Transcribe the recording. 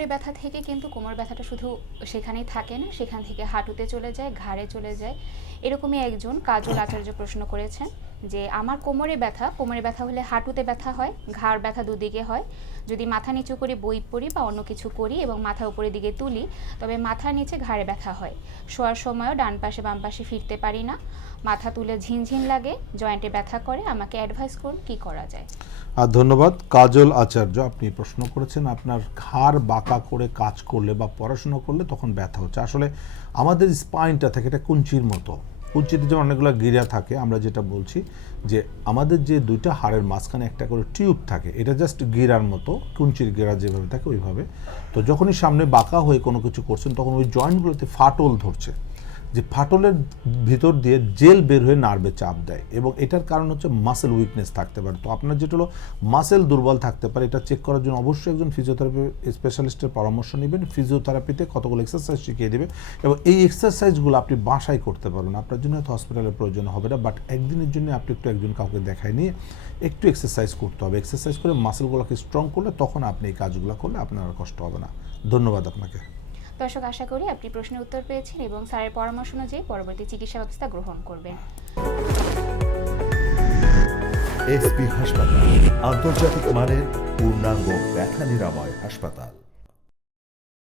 কোমরে ব্যথা থেকে কিন্তু কোমর ব্যথাটা শুধু সেখানেই থাকে না, সেখান থেকে হাঁটুতে চলে যায়, ঘাড়ে চলে যায়। এরকমই একজন কাজল আচার্য প্রশ্ন করেছেন যে, আমার কোমরে ব্যথা কোমরে ব্যথা হলে হাঁটুতে ব্যথা হয়, ঘাড় ব্যথা দুদিকে হয়। যদি মাথা নিচু করে বই পড়ি বা অন্য কিছু করি এবং মাথা উপরের দিকে তুলি, তবে মাথার নিচে ঘাড়ে ব্যথা হয়। শোয়ার সময়ও ডান পাশে বাম পাশে ফিরতে পারি না। মাথা তুলে ঝিনঝিন লাগে, জয়েন্টে ব্যথা করে, আমাকে অ্যাডভাইস করুন, কি করা যায়? আর ধন্যবাদ, কাজল আচার্য, আপনি প্রশ্ন করেছেন আপনার ঘাড় বাঁকা করে কাজ করলে বা পড়াশোনা করলে তখন ব্যথা হচ্ছে। আসলে আমাদের স্পাইনটা থাকে, এটা কুঞ্চির মতো। কুঞ্চিতে যে অনেকগুলো গিরা থাকে, আমরা যেটা বলছি যে আমাদের যে দুইটা হাড়ের মাঝখানে একটা করে টিউব থাকে, এটা জাস্ট গিরার মতো, কুঞ্চির গিরা যেভাবে থাকে ওইভাবে। তো যখনই সামনে বাঁকা হয়ে কোনো কিছু করছেন, তখন ওই জয়েন্টগুলোতে ফাটল ধরছে। যে ফাটলের ভিতর দিয়ে জেল বের হয়ে নার্ভে চাপ দেয় এবং এটার কারণ হচ্ছে মাসেল উইকনেস থাকতে পারে। তো আপনার যেটা হলো মাসেল দুর্বল থাকতে পারে, এটা চেক করার জন্য অবশ্যই একজন ফিজিওথেরাপি স্পেশালিস্টের পরামর্শ নেবেন। ফিজিওথেরাপিতে কতগুলো এক্সারসাইজ শিখিয়ে দেবে এবং এই এক্সারসাইজগুলো আপনি বাসায় করতে পারবেন। আপনার জন্য হয়তো হসপিটালের প্রয়োজন হবে না বাট একদিনের জন্য আপনি একটু একজন কাউকে দেখায় নিয়ে একটু এক্সারসাইজ করতে হবে। এক্সারসাইজ করে মাসেলগুলোকে স্ট্রং করলে তখন আপনি এই কাজগুলো করলে আপনার কষ্ট হবে না। ধন্যবাদ আপনাকে। দর্শক, আশা করি আপনি প্রশ্নের উত্তর পেয়েছেন এবং স্যারের পরামর্শ অনুযায়ী পরবর্তী চিকিৎসা ব্যবস্থা গ্রহণ করবেন। এসপি হাসপাতাল, আন্তর্জাতিক মানের পূর্ণাঙ্গ ব্যথা নিরাময় হাসপাতাল।